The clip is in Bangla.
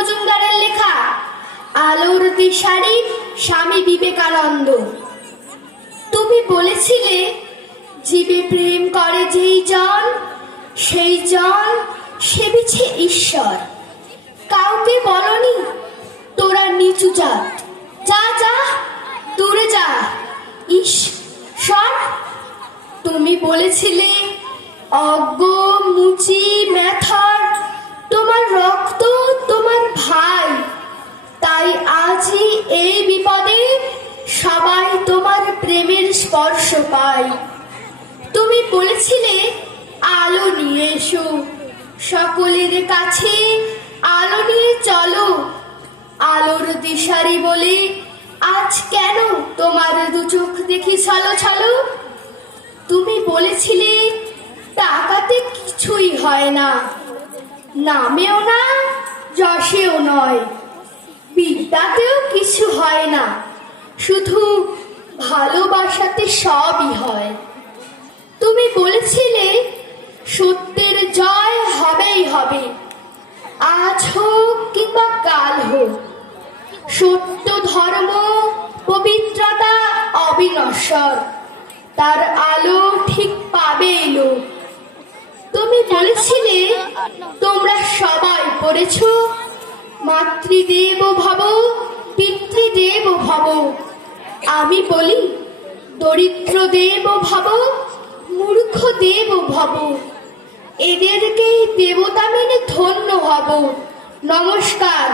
মজুমদারের লেখা আলোর দিশারি স্বামী বিবেকানন্দ। তুমি বলেছিলে জীবে প্রেম করে যেই জন সেই জন সেবিছে ঈশ্বর। কাউকে বলনি তোরা নিচু জাত, যা যা দূরে যা, ঈশ্বর। তুমি বলেছিলে অজ্ঞ মুচি মেথর তোমার রক্ত তোমার ভাই, তাই আজই এই বিপদে সবাই তোমার প্রেমের স্পর্শ পায়। তুমি বলেছিলে আলো নিয়ে এসো, সকলের কাছে আলো নিয়ে চলো। আলোর দিশারি বলে আজ কেন তোমার দু চোখ দেখি ছলো ছলো। তুমি বলেছিলে টাকাতে কিছুই হয় না, নামেও না যশেও নয়, বিদ্যাতেও কিছু হয় না, শুধু ভালোবাসাতে সবই হয়। তুমি বলেছিলে সত্যের জয় হবেই হবে, আজ হোক কিংবা কাল হোক। সত্য ধর্ম পবিত্রতা অবিনশ্বর, তার আলো ঠিক পাবে এলো। তুমি বলেছিলে তোমরা সবাই পড়েছ মাতৃদেব ভব পিতৃদেব ভব। আমি বলি দরিদ্র দেব ভব মূর্খ দেব ভব, এদেরকে দেবতা মেনে ধন্য হব। নমস্কার।